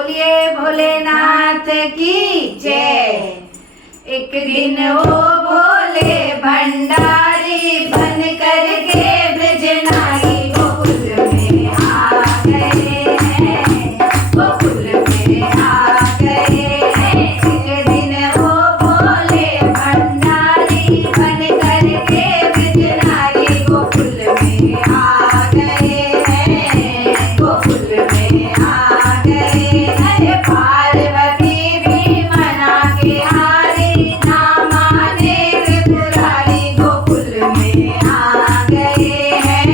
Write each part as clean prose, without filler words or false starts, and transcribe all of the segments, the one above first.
बोलिए भोलेनाथ की जय। एक दिन वो भोले भंडारी बन करके ब्रजनारी गोकुल में आ गए हैं, गोकुल में आ गए हैं। एक दिन वो भोले भंडारी बन करके ब्रजनारी गोकुल में आ गए हैं, गोकुल में आ गए हैं। पार्वती भी मना के हारी, ना माने त्रिपुरारी गोकुल में आ गए हैं,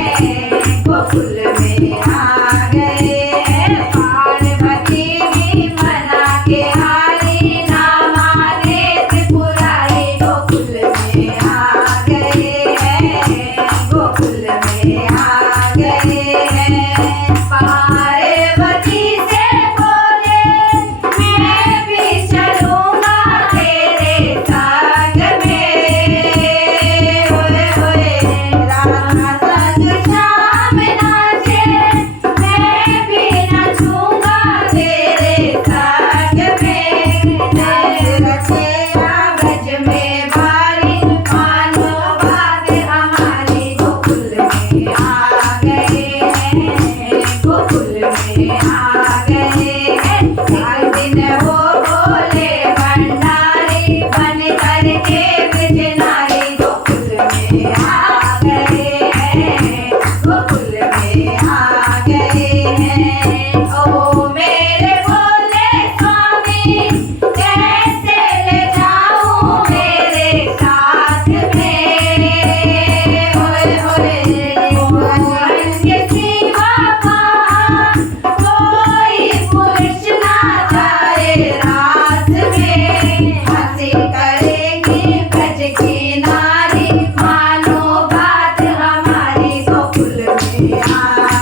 गोकुल में आ गए हैं। पार्वती भी मना के हारी, ना माने त्रिपुरारी गोकुल में आ गए हैं, गोकुल में आ गए हैं। पार्वती से बोले मैं भी चलूंगा तेरे संग में, होए होए राधा संग श्याम नाचे, मैं भी नाचूंगा तेरे संग में। नैन रचेगा ब्रज में भारी, मानो बात हमारी गोकुल में आ गए हैं, गोकुल में आ गए हैं। एक दिन वो भोले भंडारी बन करके ब्रजनारी गोकुल में आ गए हैं, गोकुल में आ गए हैं। ओ मेरे भोले स्वामी कैसे ले जाऊं मेरे साथ में, होए होए मोहन के सिवा कहाँ कोई पुरुष ना जाए रात में। हंसी करेगी ब्रज की नारी, मानो बात हमारी गोकुल में आ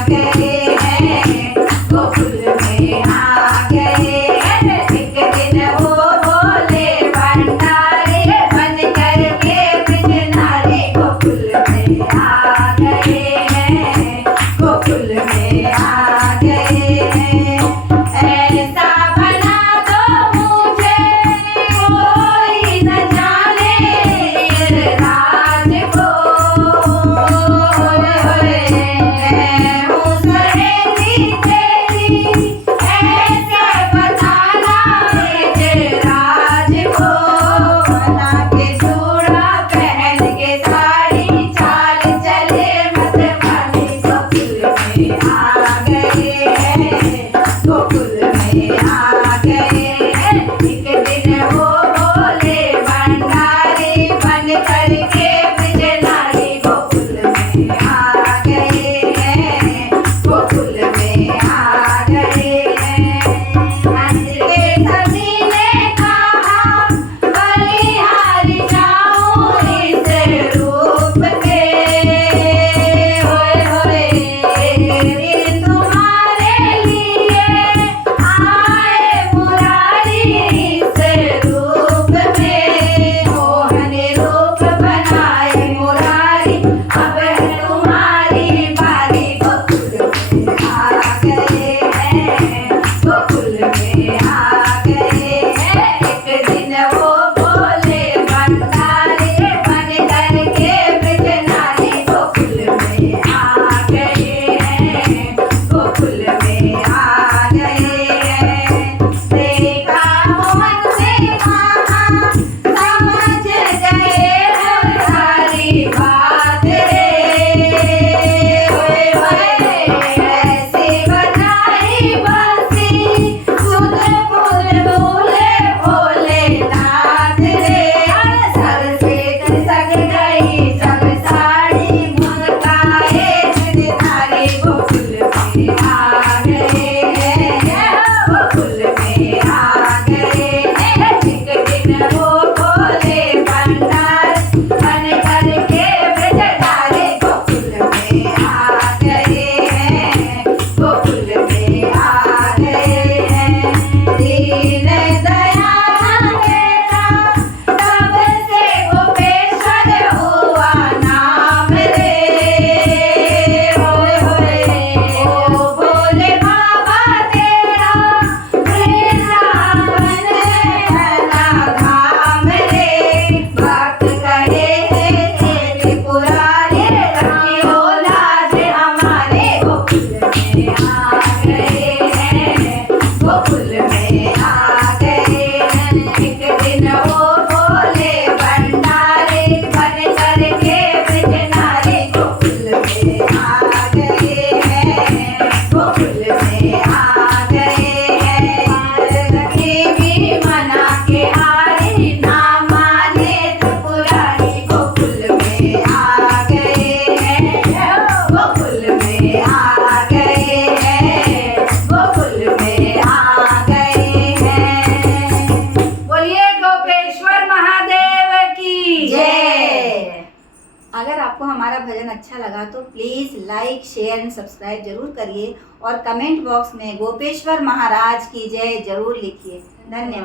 गए हैं, गोकुल में आ गए हैं। एक दिन वो भोले भंडारी बन करके ब्रजनारी गोकुल में आ गए हैं, गोकुल में आ गए हैं। ऐसा बना दो मुझे कोई न जाने राज को, होए होए मैं हूँ सहेली तेरी, ऐसे बताना मेरे राज को। बना के चूड़ा पहन के साड़ी, चाल चले मत वाली गोकुल में आ गए हैं, गोकुल में आ गए हैं। एक दिन वो भोले भंडारी बन करके ब्रजनारी गोकुल में आ गए हैं, गोकुल में आ गए हैं। हंस के सभी ने कहा बलिहारी जाऊं इस रूप के, होए होए एक दिन तुम्हारे लिए आए गोकुल में आ गए हैं। एक दिन वो बोले भंडारे बन करके ब्रजनारी गोकुल में आ गए हैं। गोकुल में आ गए हैं। लक्ष्मी भी मना के हारे ना माने त्रिपुरारी गोकुल में आ गए हैं। गोकुल में आ गए हैं। गोकुल में आ गए हैं। बोलिए गोपेश्वर महादेव की जय। अगर आपको हमारा भजन अच्छा लगा तो please like share and subscribe जरूर करिए और कमेंट बॉक्स में गोपेश्वर महाराज की जय जरूर लिखिए। धन्यवाद।